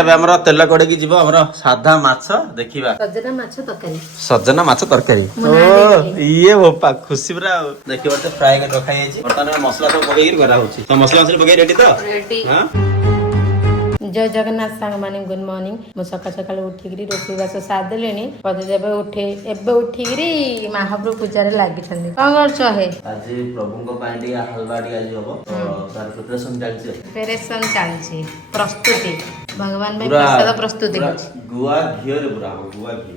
ଏବେ ଆମର ତେଲ କଡେଇକି ଯିବ ଆମର ସାଧା ମାଛ ଦେଖିବା। ସଜନା ମାଛ ତରକାରୀ ଇଏ ବୋପା ଖୁସି ପୁରା ଆଉ ଦେଖିବ ତ ଫ୍ରାଏ କରି ରଖାଯାଇଛି। ବର୍ତ୍ତମାନ ମସଲା ସବୁ ପକେଇକି କରାହଉଛି। ତ ମସଲା ପକେଇ ରେଡି ତ? जय जगन्नाथ सांग माने गुड मॉर्निंग मु सका सका उठिकी रोषेई बास सारिदेली पददेव उठे एबे उठिकी महाप्रभु पूजा लगी कौन कर आज प्रभु हलवा आज हम प्रिपरेशन चलती प्रस्तुति भगवान प्रसाद प्रस्तुति गुआ घी पूरा गुआ घी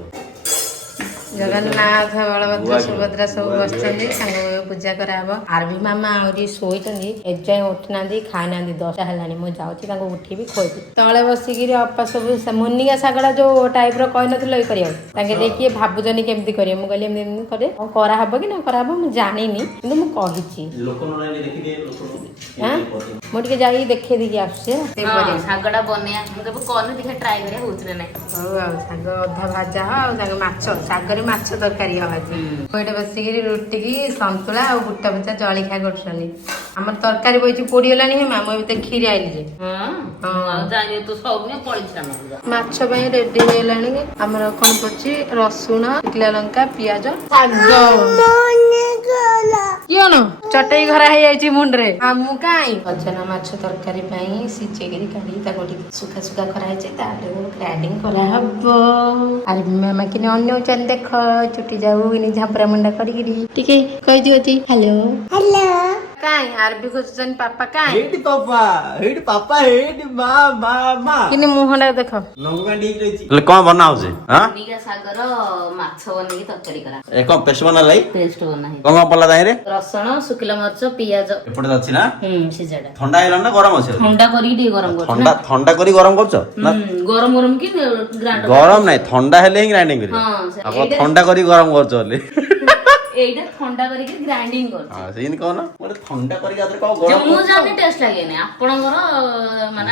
जगन्नाथ बलभद्र सुभद्रा सब बस पूजा कराब आरबी मामा आहरी शोची एजाए उठी ना खाई ना 10टा है मुझे जाऊँ उठी खोई तले बसिक अपा सब मुनिका शागड़ा जो टाइप रही कर देखिए भावुचनी केमती करें मुझे कहली करे कराब कि ना कराब मुझे जानी कि मुझे मुझे जाइए देखे देखिए आसगड़ा बने ट्राए कर अधा भाजा हो माछ सागर माछ तरकारी हवा बसिक रुटी की संतुला और बुटा भजा जलिखा कर तरकारी बही पोड़गला मुझे खीरी आईली माछ रेडी होगा कौन पड़ी रसुण शुखला लंका पियाज किन चटई घरा है मुंडे आमु कहीं सजना माछ तरकारी सिचेक काढ़ी सुखा सुखा कराई ग्राइंडिंग कराब मामा कि अन देख चुटी जाऊ झापरा मुंडा करी हेलो हेलो काई आरबी खोजन पापा काई हेडी पापा हेडी मा किने मुहंडा देख नंगुगा ठीक रहिछि ले कोन बनाउ छे हां निका सागर माछ बनै की तरकारी करा ए कोन पेस्ट बना लाई पेस्ट बना है कोन पल्ला दाई रे रसुण शुखला मरच पियाज एपटे अछि ना सिजाडा ठंडा हैला ना गरम अछि ठंडा करी दी गरम कर ठंडा करी गरम करछ ना गरम की ग्राइंड गरम नहीं ठंडा हेले ही ग्राइंडिंग करी हां अब ठंडा करी गरम करछ ले एइडा ठंडा करी के ग्राइंडिंग कर हां सेइन कोन बोले ठंडा करी आदर को गरम मु जाने टेस्ट लागे ने आपनगर माने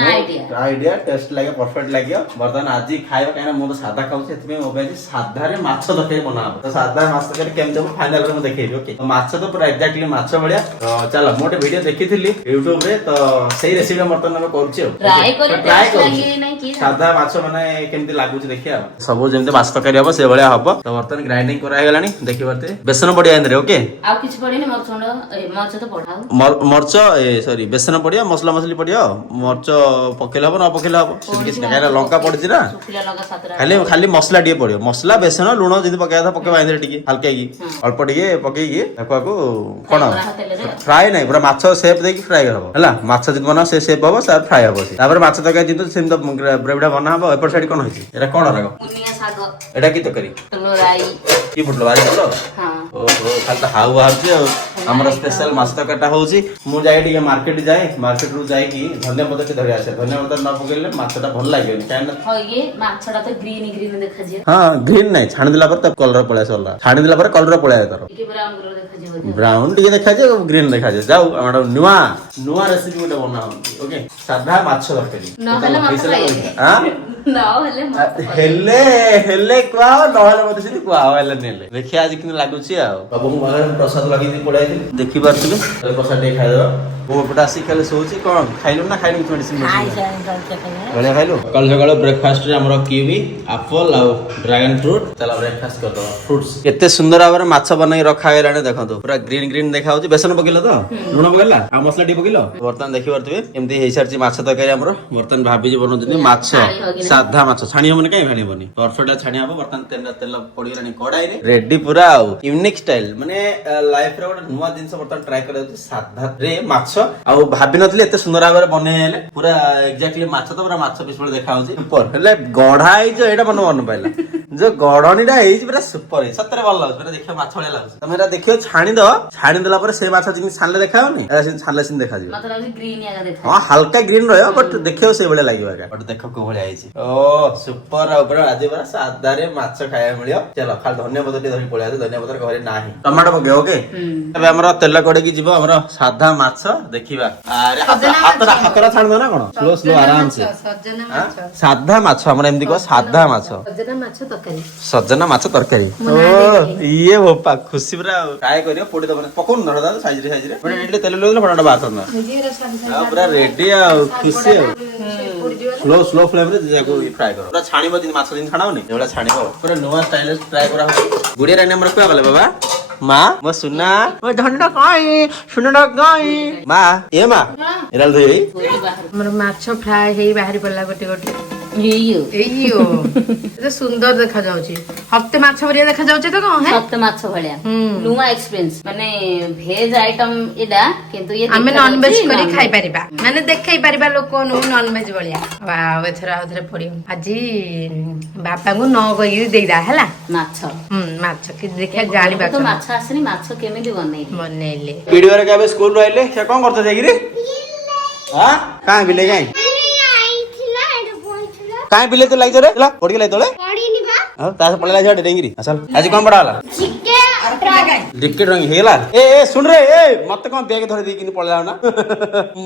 आईडिया टेस्ट लागे परफेक्ट लागियो बर्तन आज खाइबा काना मो तो सादा खाउ से एतमे मोबाइल सादा रे माछ तरकारी बनाबो तो सादा माछ तरकारी केम जब फाइनल रे मु देखेबी ओके तो माछ तो पूरा एक्जेक्टली माछ बढिया तो चलो मोटे वीडियो देखिथिली YouTube रे तो सही रेसिपी बर्तन हम करछि ट्राई लागे नै की सादा माछ माने केमती लागुछि देखिया सब जेमते माछ तरकारी हबो से बढिया हबो तो बर्तन ग्राइंडिंग करा गेलानी देखि बरते बेसन पड़िया इंद्रे ओके आ किछ पड़िने मरच तो पठाओ मरच सॉरी बेसन पड़िया मसला मसली पड़िया मरच पकेल हबो न पकेल हबो से किछ ना लंका पड़छि ना शुखला लंका सातरा खाली मसला टिके पड़ियो मसला बेसन लूण जदी पकाया था पकेबा इंद्रे टिके हल्का की अल्प टिके पकेकी ताको कोन फ्राई नै पूरा माछ शेप देकी फ्राई हबो हला माछ जदी बना से शेप हबो सर फ्राई हबो तापर माछ तका जितो सेम तो ब्रेवडा बना हबो एपर साइड कोन होछि एरा कोन रागो मुनिया साग एटा की तकरी तलोराई की फुटलो बारी फुटलो हां ओहो खाली तो हाउ बाहर हमर स्पेशल माछ तकाटा होउची मु जाई टिके मार्केट रु जाई की धनिया पत्ता के धरि आसे धनिया पत्ता न पकेले माछटा भल लागेनी काहे ना हो ये माछटा तो ग्रीन देखा जे हां ग्रीन नै छाणी दिला पर तब कलर पळे सला छाणी दिला पर कलर पळे आतर के ब्राउन कलर देखा जे ब्राउन टिके देखा जे ग्रीन देखा जे जाऊ हमरा नुवा रेसिपी गोटे बना ओके सादा माछ तरकारी न हले माछ खाइए हां न हले हेले क्वाओ न हले मते सिधि क्वाओ हेले नेले देखि आज किन लागुची आ बाबू मगर प्रसाद लगी दी पड़ाई देखि बारथिले प्रसाद दे खाइ दो वो पटा सी खाले सोची कोन खाइलो ना खाइलो मेडिसिन बढ़िया खाइलो कल सकाळ ब्रेकफास्ट रे हमर कीवी एप्पल आ ड्रैगन फ्रूट चला ब्रेकफास्ट कर दो फ्रूट्स केते सुंदर आवर माछ बनाई रखा गेलाने देखंतो पूरा ग्रीन ग्रीन देखा होची बेसन पकेलो तो लूण पकेला आ मसला डी पकेलो बर्तन देखि परथिबे एमती हेइ सारची माछ तरकारी हमर बर्तन भाबी जे बनोजनी माछ साधा माछ छाणी हमने काई भाणी बनी परफेक्ट छाणी हबो बर्तन तेल पड़ी गेलानी कड़ाई रे रेडी पूरा आ यूनिक स्टाइल माने लाइफ रे गोटे नुवा जिंस बर्तन ट्राई कर साधा रे माछ आ भाबी नथले एते सुंदर आगर बनेले पूरा एक्जेक्टली माछ तो पूरा माछ पिस पड़े देखा होची ऊपर हेले गढाई जो एटा मन पाइला जो गढनीटा हेइ पूरा सुपर है सतरे भल लागछ पूरा देखियो माछ भले लागछ तमेरा देखियो छाणी देला पर से माछ जिन छानले देखा होनी एरा सिन छानले सिन देखा जिवो मतलब ग्रीन यागा देखा हां हल्का ग्रीन रहयो बट देखियो से भले लागियो बट देखो को भले आइची ओ सुपर ऊपर आज पूरा सादा रे माछ खाया मिलियो चलो खाली धनिया पत्ता धरि पळिया धनिया पत्ता घरे नाही टमाटो पके ओके तबे हमरा तेल कड़ेकी जीवो हमरा सादा माछ देखिबा अरे हातरा छाण दो ना कोन स्लो स्लो आराम से सजना माछ सादा माछ हमरा एमदी को सादा माछ सजना माछ तरकारी ओ ये बोपा खुशी पूरा फ्राई करियो पोडी दबने पकोन नडा साइज रे बट इडली तेल लोले फटाफट बात करना पूरा रेडी आ खुशी आ ସ୍ଲୋ ଫ୍ଲେମ୍ ରେ ଯାକୁ ଫ୍ରାଏ କର ପୁରା ଛାଣିବ ଯେମିତି ମାଛ ଯେମିତି ଛାଣା ହଉନି ସେଇଭଳିଆ ଛାଣିବ ପୁରା ନୂଆ ଷ୍ଟାଇଲରେ ଫ୍ରାଏ କରା ହଉଛି ଗୁଡିଆ ରାଣୀ ଆମର କୁଆ ଗଲେ ବାବା ମା ମୋ ସୁନା ମୋ ଧନଟା କାଇଁ ସୁନାଟା କାଇଁ ମା ଏ ମା ଏରା ଧୋଇ ଆମର ମାଛ ଫ୍ରାଏ ହେଇ ବାହାରି ପଡିଲା ଗୋଟେ ଗୋଟେ ଏଇ ଏତେ ସୁନ୍ଦର ଦେଖା ଯାଉଛି ହପ୍ତେ ମାଛ ଭଳିଆ ଦେଖା ଯାଉଛି ତ କଣ ସପ୍ତ ମାଛ ଭଳିଆ ନୂଆ ଏକ୍ସପିରିଏନ୍ସ ମାନେ ଭେଜ ଆଇଟମ ଏଟା କିନ୍ତୁ ଇଏ ଆମେ ନନଭେଜ କରି ଖାଇ ପାରିବା ମାନେ ଦେଖେଇ ପାରିବା ଲୋକ ନନଭେଜ ଭଳିଆ ଆଉ ଏଥର ଆଉ ଥରେ ପଡିବ ଆଜି ବାପାଙ୍କୁ ନ କହିକି ଦେଇଦା ହେଲା ମାଛ ମାଛ କି ଦେଖିବା ଜାଣିବା ତ ମାଛ ଆସିନି ମାଛ କେମିତି ବନେଇଲେ ଭିଡିଓରେ କେବେ ସ୍କୁଲ ରହିଲେ ସେ କଣ କରୁଛ ଯାଇକିରି ହଁ କାଇଁ ବିଲେ କାଇଁ କାଇଁ ବିଲେ ତ ଲାଗିଛ ରେ ପଡି ଗଲା ତଳେ ଆଉ ତା ପଳେଇଲା ଝାଡେ ଡେଙ୍ଗିରି ଆସଲ ଆଜି କଣ ପଢା ହେଲା କ୍ରିକେଟ ରଙ୍ଗି ହେଇଗଲା ଏ ଶୁଣ ରେ ଏ ମତେ କଣ ବ୍ୟାଗ ଧରି ଦେଇକି ପଳେଇଲା ନା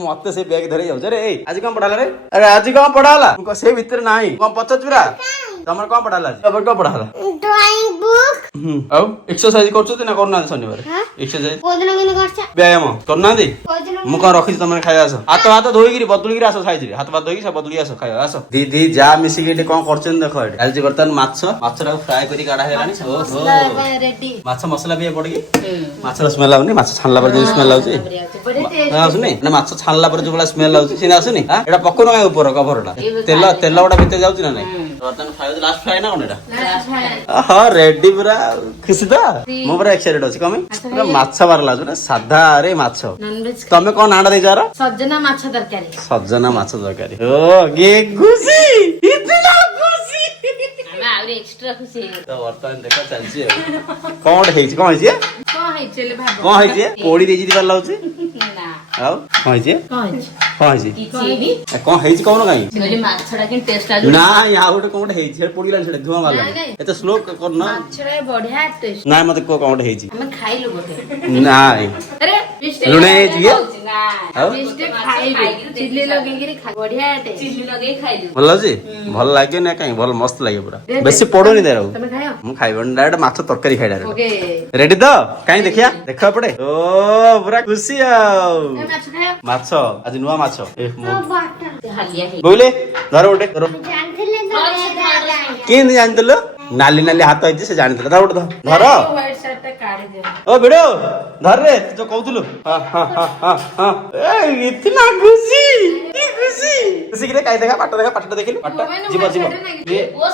ମତେ ସେ ବ୍ୟାଗ ଧରି ଯାଉଛ ରେ ଆଜି କଣ ପଢା ହେଲା ରେ ଆରେ ଆଜି କଣ ପଢା ହେଲା ସେ ଭିତରେ ନାହିଁ କଣ ପଚାରୁଛୁ ରା ତମର କଣ ପଢା ହେଲା ତମର କଣ ପଢା ହେଲା ଡ୍ରଇଂ ବୁକ୍ ଆଉ ଏକ୍ସରସାଇଜ କରୁଛନ୍ତି ନା କରୁନାହାନ୍ତି ଶନିବାର ଏକ୍ସରସାଇଜ ବ୍ୟାୟାମ କରୁନାହାନ୍ତି ମୁଁ କଣ ରଖିଛି ତମେ ଖାଇବା ଆସ ହାତ ଧୋଇକିରି ବଦଳିକିରି ଆସ ସାଇଜରେ ହାତ ଧୋଇକି ବଦଳିକି ଆସ ଖାଇବା ଆସ ଦିଦି ଯା ମିଶିକି ଏଠି କଣ କରୁଛନ୍ତି ଦେଖ ଏଠି ଆଜି ବର୍ତ୍ତମାନ ମାଛଟାକୁ ଫ୍ରାଏ କରି କାଢା ହେଇଗଲାଣି ମାଛ ମସଲା ବି ପଡିକି ମାଛର ସ୍ମେଲ ଆସୁନି ମାଛ ଛାଣିଲା ପରେ ଯୋଉ ସ୍ମେଲ ଆସୁଛି ଆସୁନି ନା ମାଛ ଛାଣିଲା ପରେ ଯୋଉ ଭଳିଆ ସ୍ମେଲ ଆସୁଛି ସେମିତି ଆସୁନି ଏଇଟା ପକଉନ କାଇଁ ଉପର କଭରଟା ତେଲ ଗୁଡା ଭିତରେ ଯାଉଛି ନା ନାଇଁ ବର୍ତ୍ତମାନ ଖାଇବା ଲାଷ୍ଟ ଫ୍ରାଏ ନା କଣ ଏଇଟା ହଁ ରେଡି ପୁରା ଖୁସି ତ ମୁଁ ପୁରା ଏକ୍ସାଇଟେଡ ଅଛି କମେ ପୁରା ମାଛ ବାର ଲାଗୁଛି ନା ସାଧାରେ ମାଛ ତମେ କଣ ନାଁଟା ଦେଇଛ ସଜନା ମାଛ ତରକାରୀ ସଜନା ମାଛ ତରକାରୀ ଓ କେ ଖୁସି ଆହୁରି ଏକ୍ସଟ୍ରା ଖୁସି ବର୍ତ୍ତମାନ ଦେଖା ଚାଲିଛି କଣ ହେଇଛି କଣ ହେଇଛି ପୋଡି ଦେଇଛି ଦିବାର ଲାଗୁଛି ଆଉ କଣ ହେଇଛି କଣ ହେଇଛି କହୁନ କାଇଁ ମାଛଟା କିନ୍ତୁ ଟେଷ୍ଟ ନା ଆଉ ଗୋଟେ କଣ ଗୋଟେ ହେଇଛି ପୋଡିଲାଣି ସେଟା ଧୂଆଁ ବାହାରିଲାଣି ଏତେ ସ୍ଲୋ କରୁନ ନାଇଁ ମତେ କୁହ କଣ ଗୋଟେ ହେଇଛି ନାଇଁ ଲୁଣ ହେଇଛି କି ଭଲ ଲାଗୁଛି ଭଲ ଲାଗିବ ନା କାଇଁ ଭଲ ମସ୍ତ ଲାଗିବ ପୁରା ବେଶୀ ପଡୁନି ତାର ମୁଁ ଖାଇବନି ଡାଇରେକ୍ଟ ମାଛ ତରକାରୀ ଖାଇ ରେଡି ତ କାଇଁ ଦେଖିଆ ଦେଖ ଏପଟେ ଓ ପୁରା ଖୁସି ଆଉ ମାଛ ଆଜି ନୂଆ ମାଛ ବୋଇଲେ ଧର ଗୋଟେ କେମିତି ଜାଣିଥିଲୁ ନାଲି ନାଲି ହାତ ହେଇଛି ସେ ଜାଣିଥିଲା ଧର ଗୋଟେ ଧର ଓ ଭିଡ ଧରରେ ଯୋଉ କହୁଥିଲୁ ଖୁସିରେ କାଇ ଦେଖା ପାଟଟା ଦେଖିଲୁ ଯିବ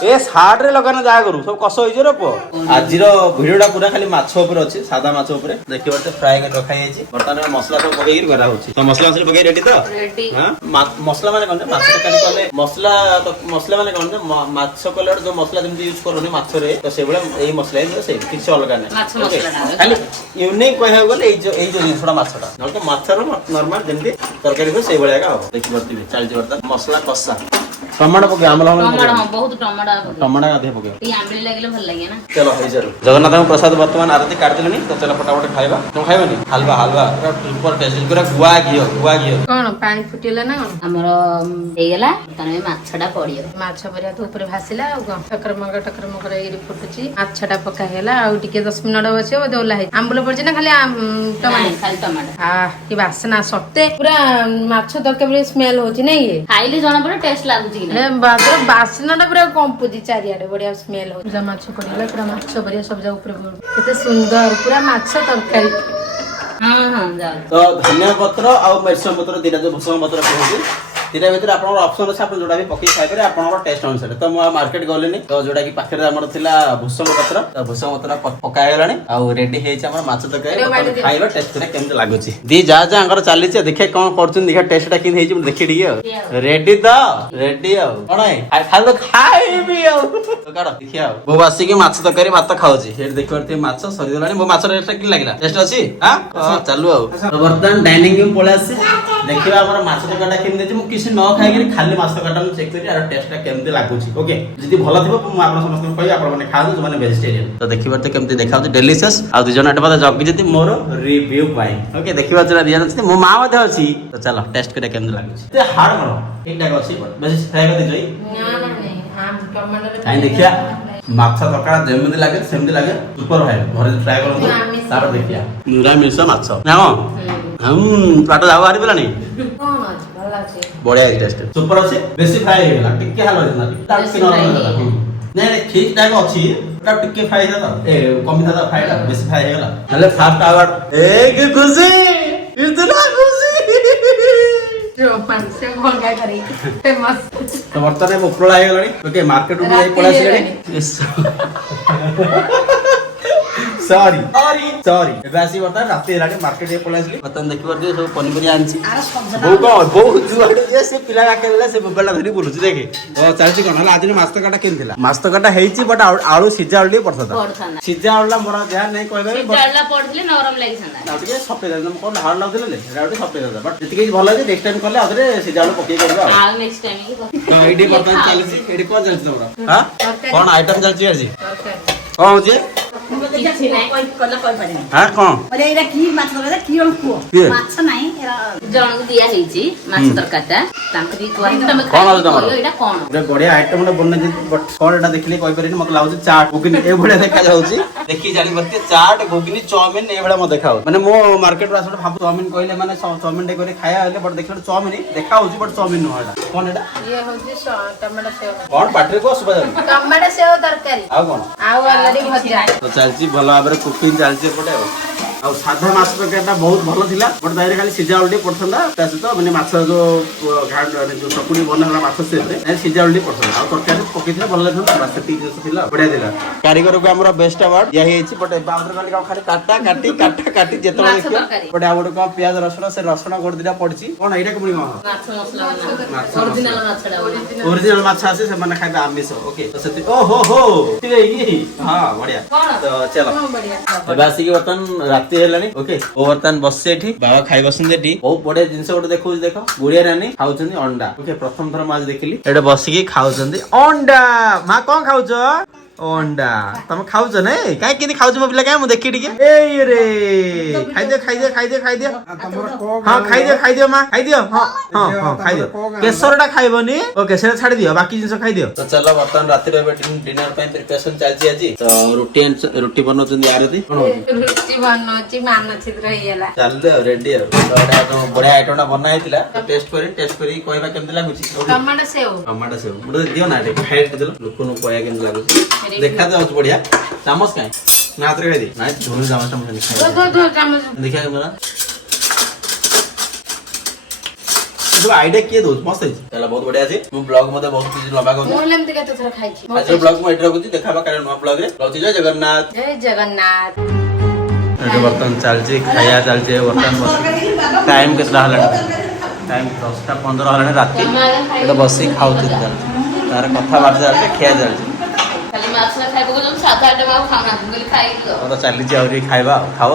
ଏ ସାର୍ଟ ରେ ଲଗାନା ଯାହା କରୁ ସବୁ କଷ ହେଇଯିବ ରେ ପୁଅ ଆଜିର ଭିଡିଓଟା ପୁରା ଖାଲି ମାଛ ଉପରେ ଅଛି ସାଧା ମାଛ ଉପରେ ଦେଖିବ ଫ୍ରାଏ କରି ରଖାଯାଇଛି ବର୍ତ୍ତମାନ ମସଲା ସବୁ ପକେଇକି କରା ହଉଛି ତ ମସଲା ପକେଇ ରେଡି ତ ମସଲା ମାନେ କଣ ମାଛ ତରକାରୀ କଲେ ମସଲା ମାନେ କଣ ମାଛ କଲେ ଯୋଉ ମସଲା ଯେମିତି ୟୁଜ କରୁନି ମାଛରେ ତ ସେଇଭଳିଆ ଏଇ ମସଲା ସେ କିଛି ଅଲଗା ନାହିଁ ଖାଲି ୟୁନିକ୍ କହିବାକୁ ଗଲେ ଏଇ ଯୋଉ ଜିନିଷଟା ମାଛଟା ନହେଲେ ତ ମାଛର ନର୍ମାଲ ଯେମିତି ତରକାରୀ ହୁଏ ସେଇଭଳିଆ ହବ ଦେଖିପାରୁଥିବେ ଚାଲିଛି ବର୍ତ୍ତମାନ ମସଲା କଷା ଟମାଟୋ ପକେଇ ବହୁତ ଟମାଟୋ ଅଧିକ ପକେଇବ ଆମ୍ବିଳି ଲାଗିଲେ ଭଲ ଲାଗେ ନା ଚलो ହେଇଯାରୁ ଜଗନ୍ନାଥଙ୍କ ପ୍ରସାଦ ବର୍ତ୍ତମାନ ଆରତି କାଟିଦେଲେଣି ତ ଚଲ ଫଟାଫଟ ଖାଇବା ତମେ ଖାଇବନି ହାଲବା ପୁରା ଟେଷ୍ଟ ପୁରା ଗୁଆ ଘିଅ କଣ ପାଣି ଫୁଟିଲା ନା କଣ ଆମର ହେଇଗଲା ତାହେଲେ ମାଛଟା ପଡିବ ମାଛ ପରିବା ତ ଉପରେ ଭାସିଲା ଆଉ କଣ ଟକର ମକର ହେଇକି ଫୁଟୁଛି ମାଛଟା ପକା ହେଇଗଲା ଆଉ ଟିକେ 10 ମିନିଟ ବସିବ ବୋଧେ ଓହ୍ଲା ହେଇଛି ଆମ୍ବୁଲ ପଡିଛି ନା ଖାଲି ଟମାଟୋ କି ବାସନା ସତେ ପୁରା ମାଛ ତରକାରୀ ସ୍ମେଲ ହଉଛି ନାଇଁ ଖାଇଲେ ଜଣା ପଡେ ଟେଷ୍ଟ ଲାଗୁଛି ବାସ୍ନା ଟା ପୁରା କମ୍ପୁଛି ଚାରିଆଡେ ବଢିଆ ସ୍ମେଲ ହଉଛି ମାଛ ପଡିଗଲା ପୁରା ମାଛ ପରିବା ସବୁ ଯାକ ଉପରେ କେତେ ସୁନ୍ଦର ପୁରା ମାଛ ତରକାରୀ ତ ଧନିଆ ପତ୍ର ଆଉ ମେରସୁଙ୍ଗା ପତ୍ର ଦିଟା ଯୋଉ ଭୃଷଙ୍ଗ ପତ୍ର କହୁଛି ଦିଟା ଭିତରେ ଆପଣଙ୍କର ଅପସନ ଅଛି ଆପଣ ଯୋଉଟା ବି ପକେଇ ଖାଇପାରିବେ ଆପଣଙ୍କର ଟେଷ୍ଟ ଅନୁସାରେ ତ ମୁଁ ମାର୍କେଟ ଗଲିନି ତ ଯୋଉଟା କି ପାଖରେ ଆମର ଥିଲା ଭୃଷଙ୍ଗ ପତ୍ର ପକା ହେଇଗଲାଣି ଆଉ ରେଡି ହେଇଛି ଆମର ମାଛ ତରକାରୀ ଖାଇବା ଟେଷ୍ଟ ରେ କେମିତି ଲାଗୁଛି ଦି ଯାହା ଆଙ୍କର ଚାଲିଛି ଦେଖିଆ କଣ କରୁଛନ୍ତି ଦେଖିଆ ଟେଷ୍ଟ ଟା କେମିତି ହେଇଛି ମୁଁ ଦେଖି ଟିକେ ଆଉ ରେଡି ତ ରେଡି ଆଉ କଣ ଖାଲି ଖାଇବି ଆଉ କାଢ ଦେଖିଆ ଆଉ ବୋଉ ଆସିକି ମାଛ ତରକାରୀ ଭାତ ଖାଉଛି ସେଠି ଦେଖିପାରୁଥିବେ ମାଛ ସରିଗଲାଣି ମୋ ମାଛ ଟେଷ୍ଟ କେମିତି ଲାଗିଲା ଟେଷ୍ଟ ଅଛି ଚାଲୁ ଆଉ ବର୍ତ୍ତମାନ ଡାଇନିଂ ରୁମ୍ ପଳେଇ ଆସିଛି ଦେଖିବା ଆମର ମାଛ ତରକାରୀ କେମିତି ହେଇଛି ମୁଁ କିଛି ନ ଖାଇକି ଖାଲି ମାଛ ତରକାରୀ ମୁଁ ଚେକ୍ କରି ଆର ଟେଷ୍ଟ ଟା କେମିତି ଲାଗୁଛି ଓକେ ଯଦି ଭଲ ଥିବ ମୁଁ ଆପଣ ସମସ୍ତଙ୍କୁ କହିବି ଆପଣ ମାନେ ଖାଆନ୍ତୁ ଯୋଉମାନେ ଭେଜିଟେରିଆନ ତ ଦେଖିପାରୁଥିବେ କେମିତି ଦେଖାଯାଉଛି ଡେଲିସିୟସ୍ ଆଉ ଦି ଜଣ ଏଠି ମତେ ଜଗିଛନ୍ତି ମୋର ରିଭ୍ୟୁ ପାଇଁ ଓକେ ଦେଖିପାରୁଛ ନା ଦି ଜଣ ଅଛନ୍ତି ମୋ ମା ମଧ୍ୟ ଅଛି ତ ଚାଲ ଟେଷ୍ଟ କରିବା କେମିତି ଲାଗୁଛି ଏତେ ହାର୍ଡ କର ଠିକଠାକ ଅଛି ବେଶୀ ଫ୍ରାଏ କରିଦେଇଛ କାହିଁ ଦେଖିବା ମାଛ ତରକାରୀ ଯେମିତି ଲାଗେ ସେମିତି ଲାଗେ ସୁପର ଭାଇ ଘରେ ଫ୍ରାଏ କରନ୍ତୁ ତାପରେ ଦେଖିବା ନିରାମିଷ ମାଛ ପାଟ ଯାଉ ବାହାରି ପଡ଼ିଲାଣି ଭଲ ଅଛି। ବଢିଆ ହେଇଛି ଟେଷ୍ଟ ସୁପର ଅଛି ବେଶୀ ଫ୍ରାଏ ହେଇଗଲା ଟିକେ ହାଲ ହେଇଥିଲା ବେଶୀ fry ହେଇଗଲା। ନାଇଁ ନାଇଁ ଠିକ ଠାକ ଅଛି ଏଟା ଟିକେ ଫ୍ରାଏ ହେଇଥିଲା ଏ କମିଥିଲା ଫ୍ରାଏ ଟା ବେଶୀ ଫ୍ରାଏ ହେଇଗଲା ହେଲେ ଫାଷ୍ଟ ଆୱାର୍ଡ ଏକ ଖୁସି ଇतना ଖୁସି ରୋମାଞ୍ଚ ଭଙ୍ଗା କରି ଫେମସ। ତ ବର୍ତ୍ତମାନ ଉପରଳା ହେଇଗଲାଣି ଓକେ ମାର୍କେଟ ରୁ ଯାଇ ପଳେଇ ଆସିଲାଣି ସରି ସରି ଏବେ ଆସି ବର୍ତ୍ତମାନ ରାତି ହେଲାଣି ମାର୍କେଟ ରେ ପଳେଇ ଆସିଲି ବର୍ତ୍ତମାନ ଦେଖିପାରୁଛି ସବୁ ପନିପରିବା ଆଣିଛି ବୋଉ କଣ ବୋଉ ଯୁଆଡେ ଯିଏ ସେ ପିଲା ଡାକେଇଲେ ସେ ମୋବାଇଲ ଟା ଧରି ବୁଲୁଛି ଦେଖେ ତ ଚାଲିଛି କଣ ହେଲେ ଆଜି ମାଛ ତରକାରୀଟା କେମିତି ଥିଲା ମାଛ ତରକାରୀଟା ହେଇଛି ବଟ୍ ଆଳୁ ସିଝା ଆଳୁ ଟିକେ ପଡିଥାନ୍ତା ପଡିଥାନ୍ତା। ସିଝା ଆଳୁଟା ମୋର ଯାହା ନାହିଁ କହିଦେବେ ସିଝାଟା ପଡିଥିଲେ ନରମ ଲାଗିଥାନ୍ତା। ଆଉ ଟିକେ ସଫେଇ ମୁଁ କଣ ହାର୍ଡ ଲାଗୁଥିଲେ ଏଇଟା ଟିକେ ସଫେଇ ଦେବା ବଟ୍ ଯେତିକି ଭଲ ଅଛି ନେକ୍ସଟ ଟାଇମ୍ କଲେ ଆଉଥରେ ସିଝା ଆଳୁ ପକେଇ କରିବା ଆଉ ଆଉ ନେକ୍ସଟ ଟାଇମ କି ତ ଏଇଠି ବର୍ତ୍ତମାନ ଚାଲିଛି ଏଇଠି କଣ ଚାଲିଛି ତମର ହଁ କଣ ଆଇଟମ ଚାଲିଛି ଆଜି ତରକାରୀ। କଣ ହଉଛି କିଛି ନାହିଁ ହଁ କଣ କିଏ? ଜଣକୁ ଦିଆ ହେଇଛି ମାଛ ତରକାରୀଟା ତାଙ୍କୁ ଟିକେ କହିବି ତମେ କଣ ହଉଛି ଖାଇକି ତମର? କହିବ ଏଇଟା କଣ। ଗୋଟେ ବଢିଆ ଆଇଟମ ଗୋଟେ ବନେଇଛନ୍ତି ବଟ୍ କଣ ଏଟା ଦେଖିଲେ କହିପାରିନି ମତେ ଲାଗୁଛି ଚାଟ୍ ଘୁଗୁନି ଏଇଭଳିଆ ଦେଖାଯାଉଛି ଦେଖି ଜାଣିପାରୁଥିବେ ଚାଟ୍ ଘୁଗୁନି ଚାଉମିନ ଏଇଭଳିଆ ମତେ ଦେଖାଯାଉଛି ମାନେ ମୋ ମାର୍କେଟରୁ ଆସିଲେ ଭାବୁ ଚାଉମିନ କହିଲେ ମାନେ ଚାଉମିନ ଟେ କରି ଖାଇବା ହେଲେ ବଟ୍ ଦେଖିଲେ ଚାଉମିନ ଦେଖାଯାଉଛି ବଟ୍ ଚାଉମିନ ନୁହଁ ଏଟା କଣ ଏଟା ଇଏ ହଉଛି ଟମାଟୋ ସେଓ। କଣ ପାଟିରେ କୁହ ଶୁଭା ଯାଉନି ଟମାଟୋ ସେଓ ତରକାରୀ ଆଉ କଣ ଆଉ ଅଲରେଡି ଭଜା। ତ ଚାଲିଛି ଭଲ ଭାବରେ କୁକିଂ ଚାଲିଛି ଏପଟେ ଆଉ ସାଧା ମାଛ ତରକାରୀଟା ବହୁତ ଭଲ ଥିଲା ବଟ୍ ତାହିଁରେ ଖାଲି ସିଝା ଆଳୁ ଟିକେ ପଡିଥାନ୍ତା ତା ସହିତ ମାନେ ମାଛ ଯୋଉ ଚକୁଡି ବନା ହେଲା ମାଛ ସେଥିରେ ସିଝା ଆଳୁ ଟିକେ ପଡିଥାନ୍ତା ଆଉ ତରକାରୀ ପକେଇଥିଲେ ଭଲ ଲାଗିଥାନ୍ତା ବାସ୍ ସେତିକି ଜିନିଷ ଥିଲା ବଢିଆ ଥିଲା କାରିଗରକୁ ଆମର ବେଷ୍ଟ ଆୱାର୍ଡ ଦିଆ ହେଇଯାଇଛି ବଟ୍ ଏବେ ଆଉଥରେ ଖାଲି କଣ ଖାଲି କାଟା କାଟି ଯେତେବେଳେ ମାଛ ଦେଖିବ ତରକାରୀ। ବଟ୍ ଆଉ ଗୋଟେ କଣ ପିଆଜ ରସୁଣ ସେ ରସୁଣ ଗୋଟେ ଦିଟା ପଡିଛି କଣ ଏଇଟା କେମିତି କଣ ମାଛ ମସଲା ମାଛ ଅରିଜିନାଲ ମସଲା। ମାଛଟା ଓରିଜିନାଲ ମାଛ ଆସେ ସେମାନେ ଖାଇବେ ଆମିଷ ଓକେ ତ ସେଠି ଓହୋ ହୋ ହଁ ବଢିଆ କଣ? ତ ଚାଲ ହଁ, ବଢିଆ। ଏବେ ଆସିକି ବର୍ତ୍ତମାନ ରାତି ହେଲାଣି ଓକେ ଓ ବର୍ତ୍ତମାନ ବସିଛି ଏଠି ବାବା ଖାଇ ବସନ୍ତି ଏଠି ବହୁତ ବଢିଆ ଜିନିଷ ଗୋଟେ ଦେଖଉଛି ଦେଖ ଗୁଡିଆ ରାନୀ ଖାଉଛନ୍ତି ଅଣ୍ଡା ଓକେ ପ୍ରଥମ ଥର ମୁଁ ଆଜି ଦେଖିଲି ଏଠି ବସିକି ଖାଉଛନ୍ତି ଅଣ୍ଡା ମା କଣ ଖାଉଛ ଅଣ୍ଡା ତମେ ଖାଉଛ ନାଇଁ କାଇଁ କେମିତି ଖାଉଛ ମୋ ପିଲା କାଇଁ ମୁଁ ଦେଖି ଟିକେ ଏଇ ରେ ଖାଇଦିଅ ହଁ ଖାଇଦିଅ ମା ଖାଇଦିଅ ହଁ ଖାଇଦିଅ କେଶରଟା ଖାଇବନି ଓକେ ସେଟା ଛାଡିଦିଅ ବାକି ଜିନିଷ ଖାଇଦିଅ ତ ଚାଲ ବର୍ତ୍ତମାନ ରାତିରେ ଏବେ ଡିନର ପାଇଁ ପ୍ରିପାରେସନ ଚାଲିଛି ଆଜି ତ ରୁଟି ବନଉଛନ୍ତି ଆରତି କଣ ହଉଛି ରୁଚି ବନଉଛି ମାନଚିତ୍ର ହେଇଗଲା। ଚାଲୁ ଆଉ ରେଡି ଆଉ ତ ଏଇଟା ବଢିଆ ଆଇଟମ ଟା ବନା ହେଇଥିଲା ଟେଷ୍ଟ କରି କହିବା କେମିତି ଲାଗୁଛି ଟମାଟୋ ସେଓ ଟମାଟୋ ସେଉ ଗୋଟେ ଦିଅ ନା ଟିକେ ଖାଇବାକୁ ଦେଲ ଲୋକଙ୍କୁ କହିବା କେମିତି ଲାଗୁଛି ଦେଖା ଯାଉଛି ବଢିଆ ଚାମଚ କାଇଁ ନା ହାତରେ ଖାଇଦି ନାଇଁ ଧୋନି ଚାମଚ ମୁଁ ଚାମଚ ଦେଖିବା କେମିତି ସବୁ ଆଇଡିଆ କିଏ ଦଉଛି ମସ୍ତ ହେଇଛି ତାହେଲେ ବହୁତ ବଢିଆ ଅଛି ମୁଁ ବ୍ଲଗ ମତେ ବହୁତ କିଛି ଲମ୍ବା କରୁଛି ମୁଁ ହେଲେ ଏମିତି କେତେ ଥର ଖାଇଛି। ଆଜିର ବ୍ଲଗ ମୁଁ ଏଠି ରଖୁଛି ଦେଖା ହବା କାଲି ନୂଆ ବ୍ଲଗରେ ରହୁଛି ଜୟ ଜଗନ୍ନାଥ ଜୟ ଜଗନ୍ନାଥ। ଏଠି ବର୍ତ୍ତମାନ ଚାଲିଛି ଖାଇବା ଚାଲିଛି ବର୍ତ୍ତମାନ ଟାଇମ କେତେଟା ହେଲାଣି ଟାଇମ 10:15 ହେଲାଣି ରାତି ଏଠି ବସି ଖାଉଛନ୍ତି ଚାଲିଛି ତାର କଥାବାର୍ତ୍ତା ଚାଲିଛି ଖିଆ ଚାଲିଛି ଖାଲି ମାଛ ଖାଇବାକୁ ସାଧା ଆଇଟମ ଆଉ ଖାଉନାହାନ୍ତି ମୁଁ କହିଲି ଖାଇକି ଆମର ଚାଲିଛି ଆହୁରି ଖାଇବା ଖାଅ